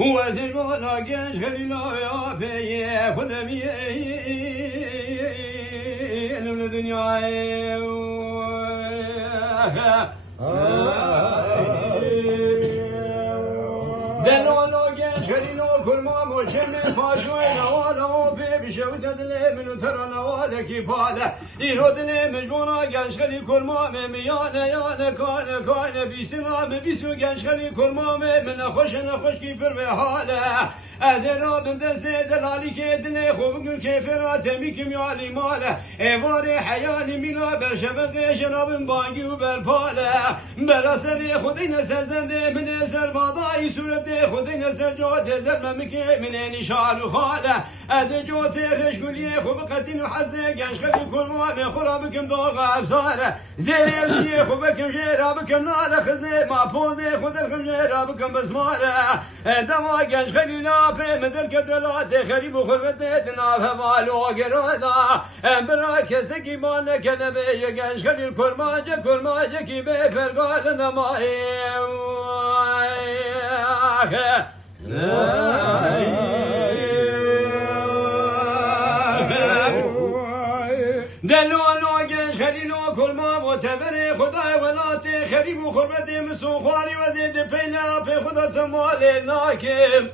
هو زلمونا جنش خلينا يا فيه خدمي الدنيا دلونو جنش خلينا كل ما مشم فاشوينا ولا في بشوت دلي من ترى ولا كفاله يرد لي مجبورا جنش خلي كل ما ميانا يانا كان في سلام في سو جنش خلي كل ما من خوش كيف بحاله أذراب دست دلالي كدلي خوب كيفرات ميكم يالي ماله إبارة حياني منا برشبق شراب بانجي وبالباله براسري خدي نسل زنده من نسل باضاي سورة خدي نسل جوت زرم مكي من نشال وخاله أذ جوت رشقولي خوب قتين وحزن جنش خلي كل ما من خرابكم دوغ أبصاره زيري خوبكم جرابكم نال خزي ما بوزي خد الخم جرابكم بسماره دما جنش خلي لا مدر كدلات خريب وخربت ناف مالو غرادا برا كسكي مان كنبه جنش خلي كرماجه كي بفرقال نماي دلونو جنش خلي لو كل ما متبر خداي ولاتي خريب وخربت مسوخاري وزيد بينا في خدا سمال ناكم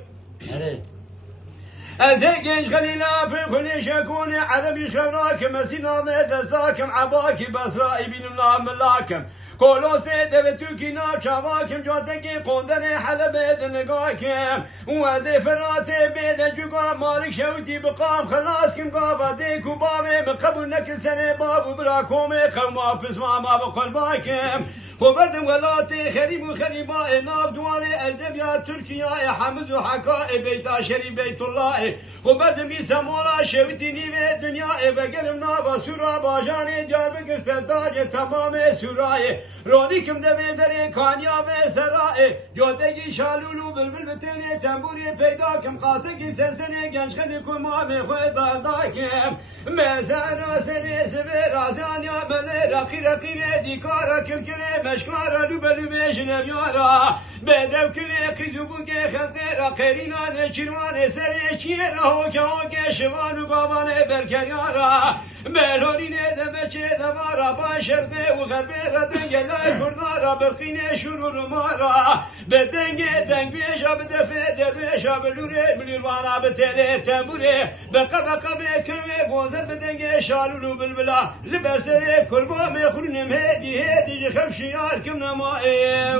أذكش خلينا في كل شكون عربي شراك مسينا مدزاكم عباكي بسرائي بيننا ملاكم كولو سيد بتوكي ناچاواكم جاتكي قندن حلب دنقاكم وذي فراتي بين جوكا مالك شوتي بقام خلاصكم قافا ديكو بامي مقبول نكسني بابو براكومي قوما بسما ما بقلباكم وبدم ولاتي خريب وخريباء ناب دوالي الدبيا تركيا حمد وحكاء بيتا شري بيت الله وبدم يسمولا شوتي نيوه دنيا بقلم نابا سورا باجاني ديار بكر سلطاج تمام سوراي رونيكم دبي دري كانيا سرائي جوتكي شالولو بلبل بتني تنبوري پیداكم قاسكي سلسني گنج خدي كمامي خوي دارداكم مزارا سري سبي رازانيا ملي رقي ديكارا كلكلي مشكارا لبلو بيجنب يارا بدو كلي قيزوبو كي خطيرا قرينا نشيروان سري كيرا هوكا شوانو قابان بركيارا ملوني ندمچه دوارا باشرقه و غربه ردنگلای کردارا بلقینه شرور مارا بدنگ دنگ بیشا بدفه دربیشا بلوره بلیروانا بتله تنبوره بقا بکنوه گوزر بدنگ شالولو بلبلا لبرسره کربا میخورنم هدی جخم شیار کم نمائه